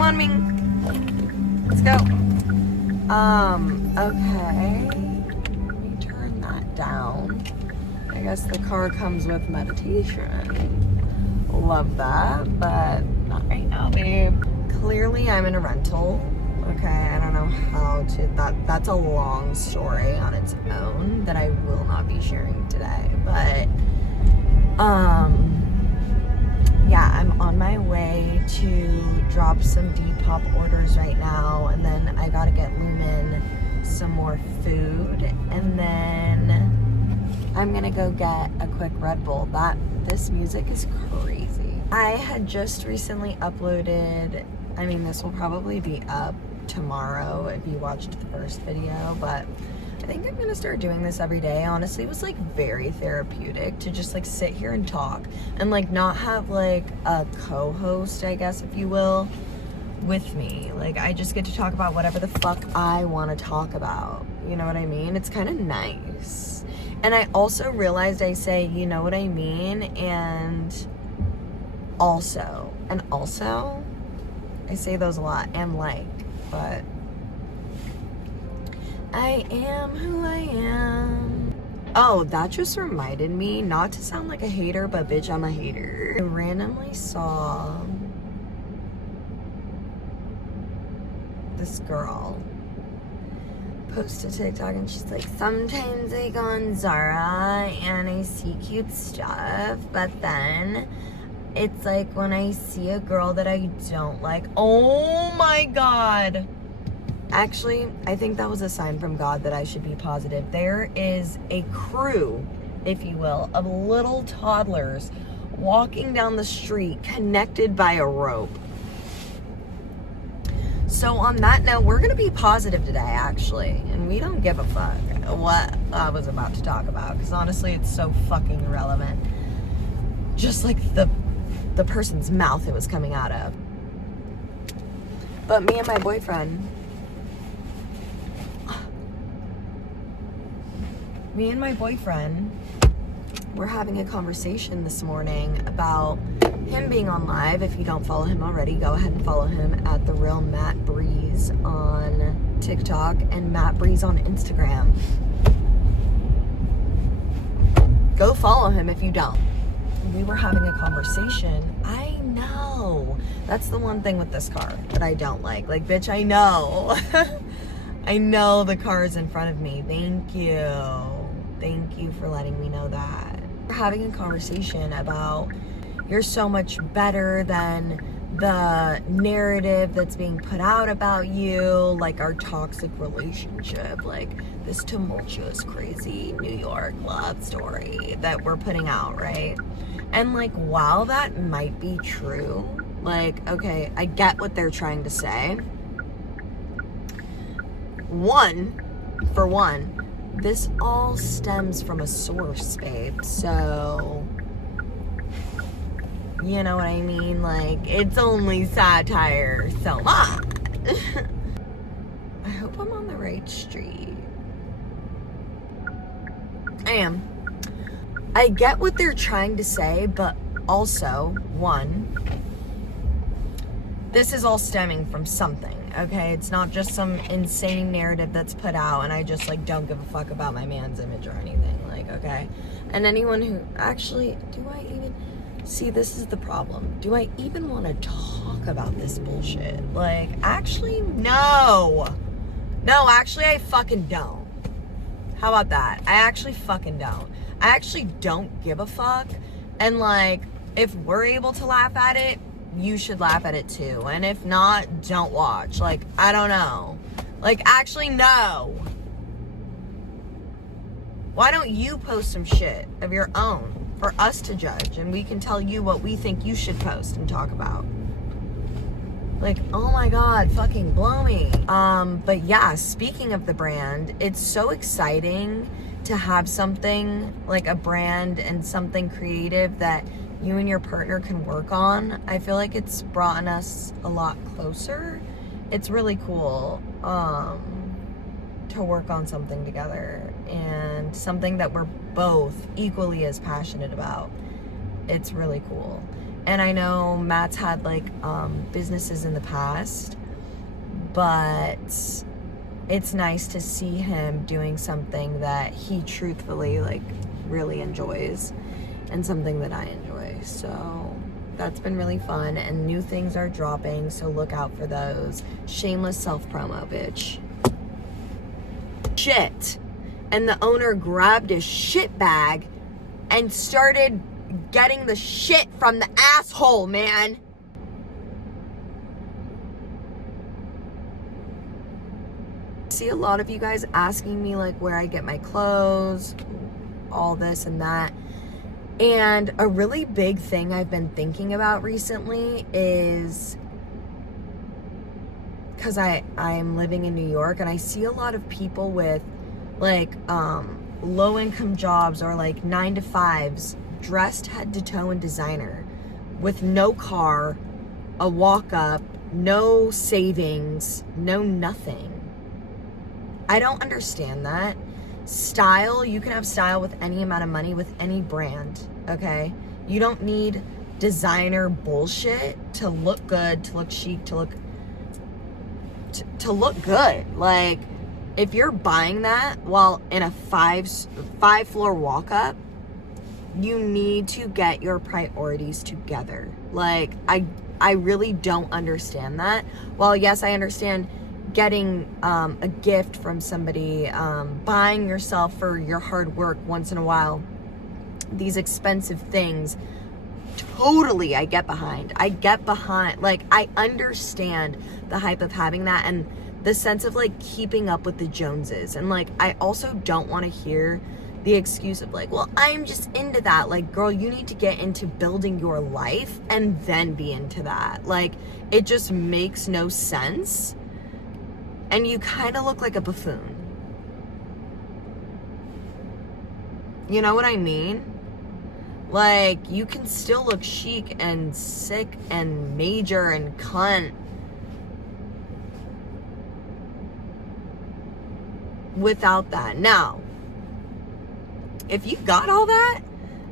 Come on, Ming. Let's go. Okay. Let me turn that down. I guess the car comes with meditation. Love that, but not right now, babe. Clearly, I'm in a rental. Okay, I don't know how to, that's a long story on its own that I will not be sharing today, but, yeah, I'm on my way to drop some Depop orders right now, and then I gotta get Lumen some more food, and then I'm gonna go get a quick Red Bull. This music is crazy. I had just recently uploaded, I mean, this will probably be up tomorrow if you watched the first video, but I think I'm gonna start doing this every day. Honestly, it was like very therapeutic to just like sit here and talk and like not have like a co-host, I guess if you will, with me. Like I just get to talk about whatever the fuck I want to talk about, you know what I mean? It's kind of nice. And I also realized I say you know what I mean and also I say those a lot, and like, but I am who I am. Oh, that just reminded me, not to sound like a hater, but bitch, I'm a hater. I randomly saw this girl post a TikTok and she's like, sometimes I go on Zara and I see cute stuff, but then it's like when I see a girl that I don't like, oh my God. Actually, I think that was a sign from God that I should be positive. There is a crew, if you will, of little toddlers walking down the street connected by a rope. So on that note, we're going to be positive today, actually. And we don't give a fuck what I was about to talk about. Because honestly, it's so fucking irrelevant. Just like the person's mouth it was coming out of. But me and my boyfriend... we're having a conversation this morning about him being on live. If you don't follow him already, go ahead and follow him at The Real Matt Breeze on TikTok and Matt Breeze on Instagram. Go follow him if you don't. We were having a conversation. I know. That's the one thing with this car that I don't like. Like, bitch, I know. I know the car is in front of me. Thank you. Thank you for letting me know that. We're having a conversation about you're so much better than the narrative that's being put out about you, like our toxic relationship, like this tumultuous, crazy New York love story that we're putting out, right? And like, while that might be true, like, okay, I get what they're trying to say. For one, this all stems from a source, babe. So, you know what I mean? Like, it's only satire so much. I hope I'm on the right street. I am. I get what they're trying to say, but also, one, this is all stemming from something, okay? It's not just some insane narrative that's put out and I just, like, don't give a fuck about my man's image or anything, like, okay? And anyone who, actually, do I even, see, this is the problem. Do I even want to talk about this bullshit? Like, actually, no. No, actually, I fucking don't. How about that? I actually fucking don't. I actually don't give a fuck. And, like, if we're able to laugh at it, you should laugh at it too. And if not, don't watch. Like, I don't know. Like, actually, no. Why don't you post some shit of your own for us to judge, and we can tell you what we think you should post and talk about? Like, oh my God, fucking blow me. But yeah, speaking of the brand, it's so exciting to have something like a brand and something creative that you and your partner can work on. I feel like it's brought us a lot closer. It's really cool to work on something together, and something that we're both equally as passionate about. It's really cool. And I know Matt's had like businesses in the past, but it's nice to see him doing something that he truthfully like really enjoys and something that I enjoy. So that's been really fun, and new things are dropping, so look out for those. Shameless self-promo, bitch. Shit. And the owner grabbed his shit bag and started getting the shit from the asshole, man. See a lot of you guys asking me like where I get my clothes, all this and that. And a really big thing I've been thinking about recently is, because I'm living in New York, and I see a lot of people with like low income jobs or like 9-to-5s dressed head to toe in designer with no car, a walk up, no savings, no nothing. I don't understand that. Style, you can have style with any amount of money, with any brand, okay? You don't need designer bullshit to look good, to look chic, to look good. Like, if you're buying that while in a five floor walk up, you need to get your priorities together. Like, I really don't understand that. While yes, I understand getting a gift from somebody, buying yourself for your hard work once in a while, these expensive things, totally I get behind. Like, I understand the hype of having that and the sense of like keeping up with the Joneses. And like, I also don't want to hear the excuse of like, well, I'm just into that. Like, girl, you need to get into building your life and then be into that. Like, it just makes no sense. And you kind of look like a buffoon. You know what I mean? Like, you can still look chic and sick and major and cunt without that. Now, if you got all that,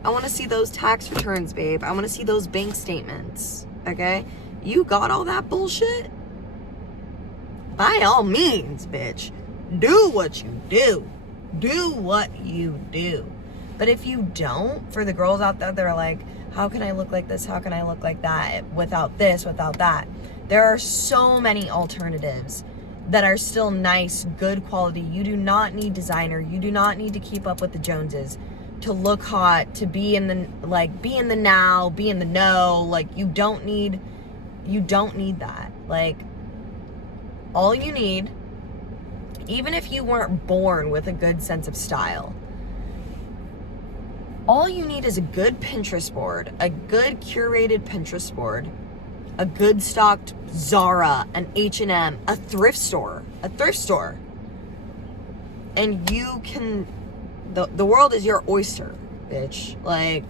I want to see those tax returns, babe. I want to see those bank statements, okay? You got all that bullshit? By all means, bitch, do what you do. Do what you do. But if you don't, for the girls out there that are like, how can I look like this? How can I look like that without this, without that? There are so many alternatives that are still nice, good quality. You do not need designer. You do not need to keep up with the Joneses to look hot, to be in the, like, be in the now, be in the know. Like, you don't need that. Like, all you need, even if you weren't born with a good sense of style, all you need is a good Pinterest board, a good curated Pinterest board, a good stocked Zara, an H&M, a thrift store. And you can, the world is your oyster, bitch. Like,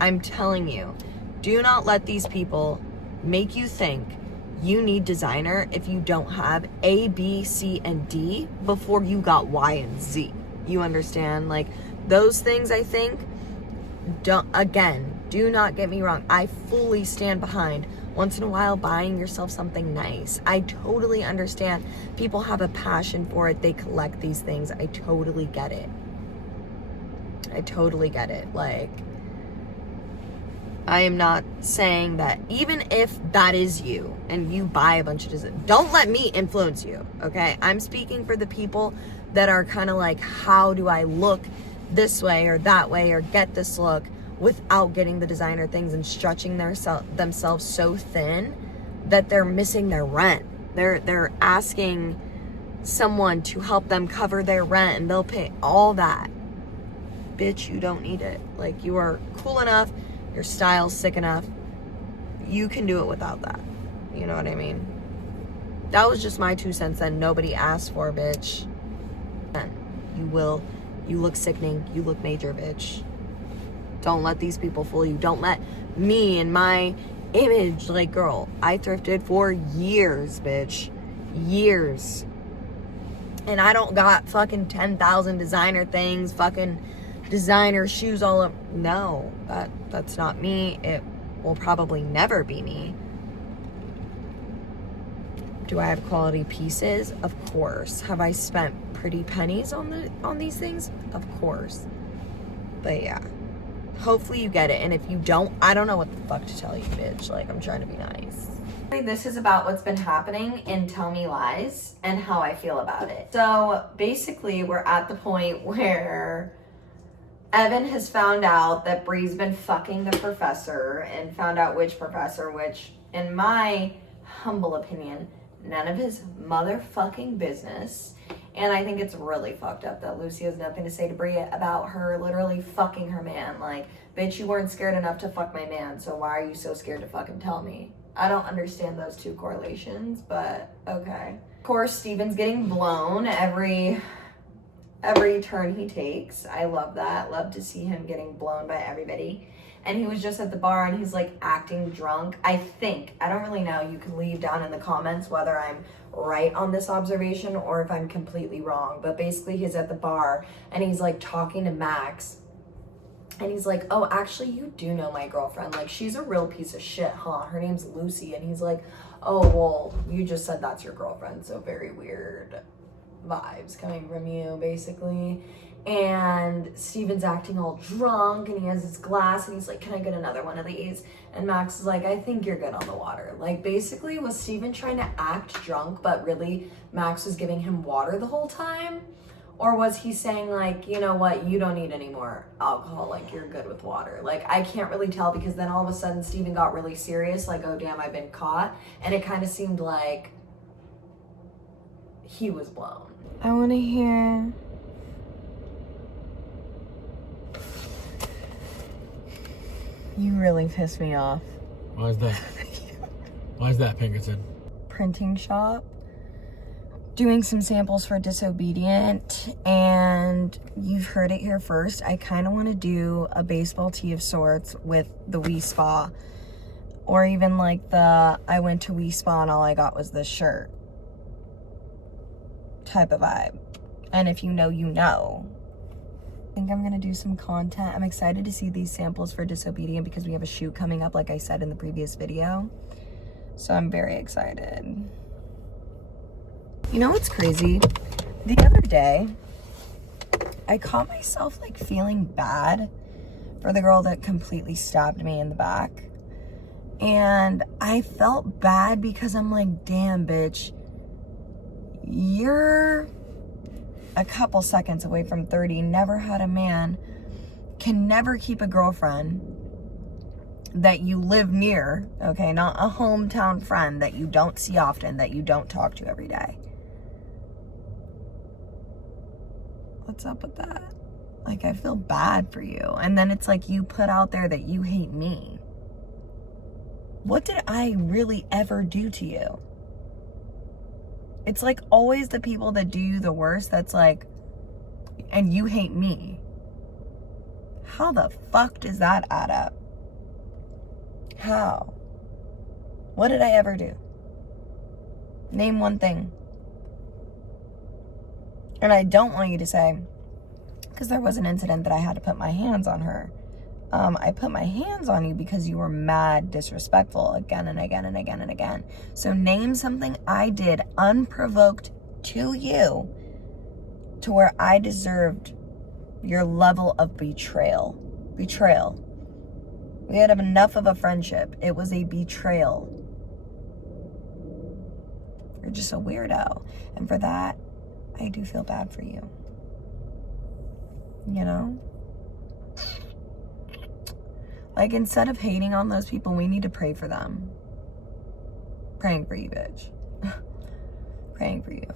I'm telling you, do not let these people make you think you need designer if you don't have A, B, C, and D before you got Y and Z. You understand? Like, those things, I think, do not get me wrong. I fully stand behind once in a while buying yourself something nice. I totally understand. People have a passion for it. They collect these things. I totally get it. Like, I am not saying that even if that is you and you buy a bunch of design, don't let me influence you, okay? I'm speaking for the people that are kind of like, how do I look this way or that way or get this look without getting the designer things and stretching themselves so thin that they're missing their rent. They're asking someone to help them cover their rent and they'll pay all that. Bitch, you don't need it. Like, you are cool enough. Your style's sick enough. You can do it without that. You know what I mean? That was just my 2 cents that nobody asked for, bitch. You look sickening. You look major, bitch. Don't let these people fool you. Don't let me and my image, like, girl, I thrifted for years, bitch. Years. And I don't got fucking 10,000 designer things, fucking designer shoes all up. No, that's not me. will probably never be me. Do I have quality pieces? Of course. Have I spent pretty pennies on these things? Of course. But yeah. Hopefully you get it. And if you don't, I don't know what the fuck to tell you, bitch. Like, I'm trying to be nice. This is about what's been happening in Tell Me Lies and how I feel about it. So basically, we're at the point where Evan has found out that Bree's been fucking the professor and found out which professor, which, in my humble opinion, none of his motherfucking business. And I think it's really fucked up that Lucy has nothing to say to Bree about her literally fucking her man. Like, bitch, you weren't scared enough to fuck my man, so why are you so scared to fucking tell me? I don't understand those two correlations, but okay. Of course, Steven's getting blown every turn he takes. I love that. Love to see him getting blown by everybody. And he was just at the bar and he's like acting drunk. I don't really know. You can leave down in the comments whether I'm right on this observation or if I'm completely wrong. But basically he's at the bar and he's like talking to Max. And he's like, oh, actually, you do know my girlfriend. Like, she's a real piece of shit, huh? Her name's Lucy. And he's like, oh, well, you just said that's your girlfriend. So very weird vibes coming from you, basically. And Steven's acting all drunk and he has his glass and he's like, can I get another one of these? And Max is like, I think you're good on the water. Like, basically, was Steven trying to act drunk, but really Max was giving him water the whole time? Or was he saying like, you know what, you don't need any more alcohol, like you're good with water? Like, I can't really tell because then all of a sudden Steven got really serious, like, oh damn, I've been caught. And it kind of seemed like he was blown. I want to hear... You really pissed me off. Why is that? Why is that, Pinkerton? Printing shop. Doing some samples for Disobedient, and you've heard it here first. I kind of want to do a baseball tee of sorts with the Wii Spa, or even like the I went to Wii Spa and all I got was this shirt type of vibe. And if you know, you know. I think I'm gonna do some content. I'm excited to see these samples for Disobedient because we have a shoot coming up, like I said in the previous video. So I'm very excited. You know what's crazy? The other day, I caught myself like feeling bad for the girl that completely stabbed me in the back. And I felt bad because I'm like, damn, bitch, you're a couple seconds away from 30, never had a man, can never keep a girlfriend that you live near, okay? Not a hometown friend that you don't see often, that you don't talk to every day. What's up with that? Like, I feel bad for you. And then it's like you put out there that you hate me. What did I really ever do to you? It's like always the people that do you the worst that's like, and you hate me. How the fuck does that add up? How? What did I ever do? Name one thing. And I don't want you to say, because there was an incident that I had to put my hands on her. I put my hands on you because you were mad disrespectful again and again and again and again. So name something I did unprovoked to you to where I deserved your level of betrayal. Betrayal. We had enough of a friendship. It was a betrayal. You're just a weirdo. And for that, I do feel bad for you. You know? Like, instead of hating on those people, we need to pray for them. Praying for you, bitch. Praying for you.